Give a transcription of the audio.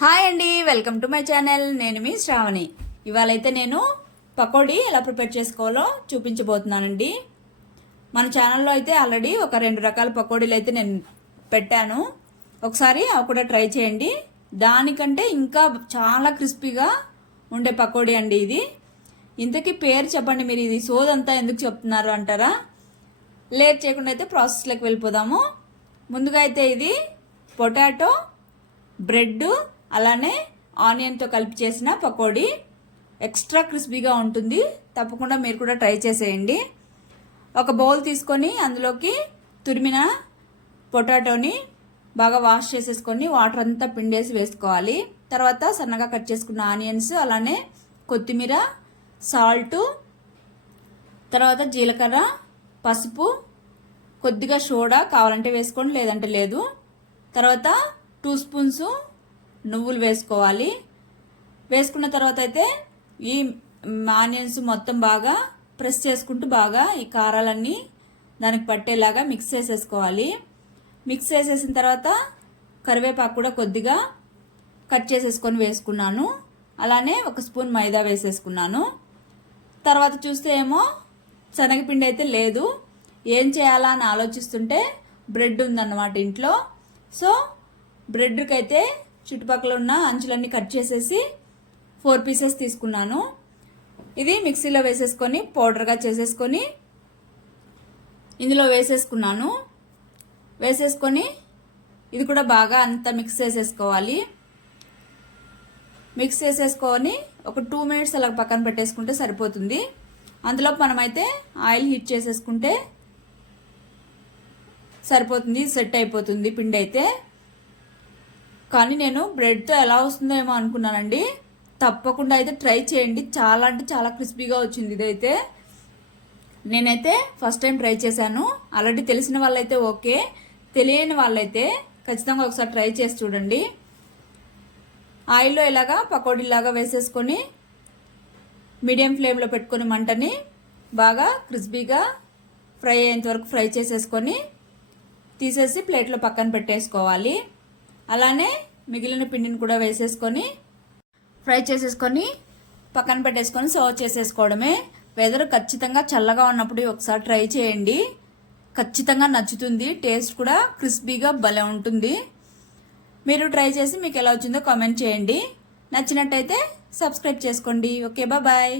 Hi అండి, welcome to my channel. నేను మీ శ్రావణి. ఇవాళైతే నేను పకోడీ ఎలా ప్రిపేర్ చేసుకోవాలో చూపించబోతున్నానండి. మన ఛానల్లో అయితే ఆల్రెడీ ఒక 2 రకాల పకోడీలు అయితే నేను పెట్టాను. ఒకసారి అవి కూడా ట్రై చేయండి. దానికంటే ఇంకా చాలా క్రిస్పీగా ఉండే పకోడీ అండి ఇది. ఇంతకీ పేరు చెప్పండి, మీరు ఇది సోదంతా ఎందుకు చెప్తున్నారు అంటారా? లేట్ చేయకుండా అయితే ప్రాసెస్లోకి వెళ్ళిపోదాము. ముందుగా అయితే ఇది పొటాటో, బ్రెడ్, అలానే ఆనియన్తో కలిపి చేసిన పకోడీ. ఎక్స్ట్రా క్రిస్పీగా ఉంటుంది. తప్పకుండా మీరు కూడా ట్రై చేసేయండి. ఒక బౌల్ తీసుకొని అందులోకి తురిమిన పొటాటోని బాగా వాష్ చేసేసుకొని వాటర్ అంతా పిండేసి వేసుకోవాలి. తర్వాత సన్నగా కట్ చేసుకున్న ఆనియన్స్, అలానే కొత్తిమీర, సాల్టు, తర్వాత జీలకర్ర, పసుపు, కొద్దిగా సోడా కావాలంటే వేసుకోండి, లేదంటే లేదు. తర్వాత 2 స్పూన్స్ నువ్వులు వేసుకోవాలి. వేసుకున్న తర్వాత అయితే ఈ ఆనియన్స్ మొత్తం బాగా ప్రెస్ చేసుకుంటూ బాగా ఈ కారాలన్నీ దానికి పట్టేలాగా మిక్స్ చేసేసుకోవాలి. మిక్స్ చేసేసిన తర్వాత కరివేపాకు కూడా కొద్దిగా కట్ చేసేసుకొని వేసుకున్నాను. అలానే 1 స్పూన్ మైదా వేసేసుకున్నాను. తర్వాత చూస్తే ఏమో శనగపిండి అయితే లేదు. ఏం చేయాలా అని ఆలోచిస్తుంటే బ్రెడ్ ఉందన్నమాట ఇంట్లో. సో బ్రెడ్కి అయితే చుట్టుపక్కల ఉన్న అంచులన్నీ కట్ చేసేసి 4 పీసెస్ తీసుకున్నాను. ఇది మిక్సీలో వేసేసుకొని పౌడర్గా చేసేసుకొని ఇందులో వేసేసుకున్నాను. వేసేసుకొని ఇది కూడా బాగా అంతా మిక్స్ చేసేసుకోవాలి. మిక్స్ చేసేసుకొని ఒక 2 మినిట్స్ అలా పక్కన పెట్టేసుకుంటే సరిపోతుంది. అందులో మనమైతే ఆయిల్ హీట్ చేసేసుకుంటే సరిపోతుంది, సెట్ అయిపోతుంది పిండి అయితే. కానీ నేను బ్రెడ్తో ఎలా వస్తుందో ఏమో అనుకున్నానండి. తప్పకుండా అయితే ట్రై చేయండి. చాలా అంటే చాలా క్రిస్పీగా వచ్చింది ఇదైతే. నేనైతే ఫస్ట్ టైం ట్రై చేశాను. ఆల్రెడీ తెలిసిన వాళ్ళైతే ఓకే, తెలియని వాళ్ళైతే ఖచ్చితంగా ఒకసారి ట్రై చేసి చూడండి. ఆయిల్లో ఇలాగా పకోడీలాగా వేసేసుకొని మీడియం ఫ్లేమ్లో పెట్టుకొని మంటని బాగా క్రిస్పీగా ఫ్రై అయ్యేంత వరకు ఫ్రై చేసేసుకొని తీసేసి ప్లేట్లో పక్కన పెట్టేసుకోవాలి. అలానే మిగిలిన పిండిని కూడా వేసేసుకొని ఫ్రై చేసేసుకొని పక్కన పెట్టేసుకొని సర్వ్ చేసేసుకోవడమే. వెదర్ ఖచ్చితంగా చల్లగా ఉన్నప్పుడు ఒకసారి ట్రై చేయండి. ఖచ్చితంగా నచ్చుతుంది. టేస్ట్ కూడా క్రిస్పీగా భలే ఉంటుంది. మీరు ట్రై చేసి మీకు ఎలా వచ్చిందో కామెంట్ చేయండి. నచ్చినట్టయితే సబ్స్క్రైబ్ చేసుకోండి. Okay, bye.